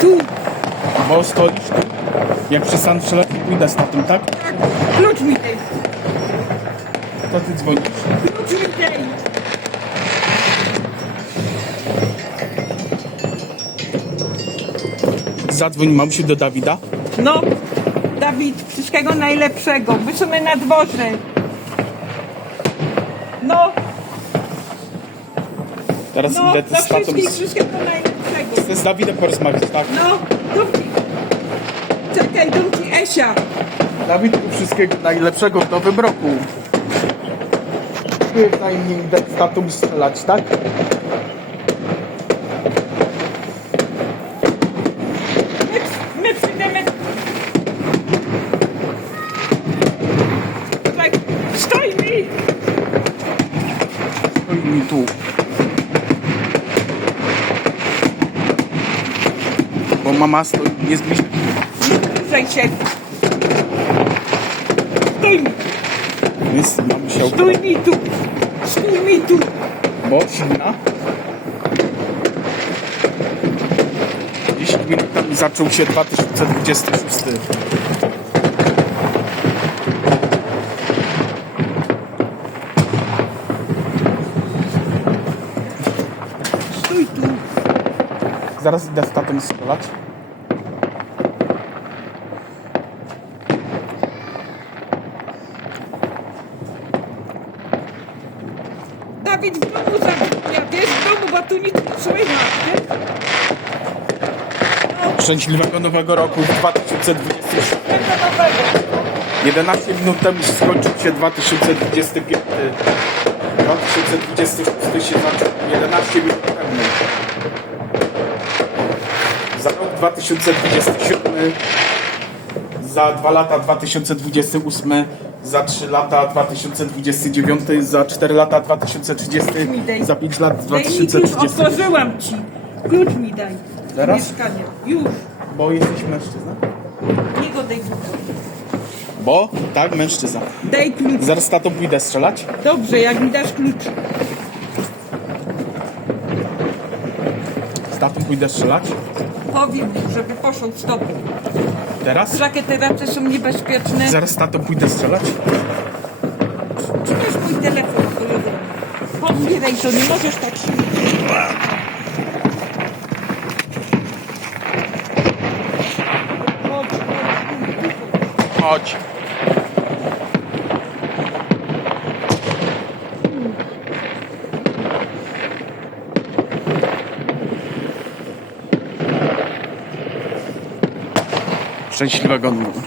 Tu. Bo stoisz tu. Jak przestanę strzelać, to pójdę z tatą, tak? Tak. Klucz mi daj. To ty dzwonisz. Klucz mi daj. Zadzwoń mamusi do Dawida. No, Dawid, wszystkiego najlepszego. Wysumy na dworze. No, Teraz no, idę z tatą. wszystkich wszystkiego najlepszego. Chcę z Dawidem porozmawiać, tak? No, dumki. Czekaj, dumki Esia. Dawidku, wszystkiego najlepszego w nowym roku. Nie idę z tatą strzelać, tak? My, my przyjdziemy. Stoi mi. Stoi mi tu. Mama stoi, nie zbliż... Zbliżaj się. Stój mi. Więc mam musiał... Stój mi tu. Stój mi tu. Bo silna. 10 minut temu zaczął się 2026. Stój tu. Zaraz idę z tatą strzelać. Dawid w domu zabiegnia. Wiesz, w domu, bo tu nic nie słychać. nie? No, Szczęśliwego nowego roku 2027. tego nowego. 11 minut temu skończył się 2025. 2026 się zaczął 11 minut temu. Za rok 2027, za 2 lata 2028, za 3 lata 2029, za 4 lata 2030, za 5 lat klucz, 2030. otworzyłam ci. Klucz mi daj. Zaraz? Mieszkania. Już. Bo jesteś mężczyzna. Nie go daj klucz. Bo? Tak, mężczyzna. Daj klucz. Zaraz z tatą pójdę strzelać. Dobrze, jak mi dasz klucz. Z tatą pójdę strzelać. Powiem mu, żeby poszł z tobą. Teraz? Rakiety raczej są niebezpieczne. Zaraz z tatą pójdę strzelać. Przynieś mój telefon. kolego. Otwieraj to, nie możesz tak się... Chodź, chodź, Chodź. Szczęśliwego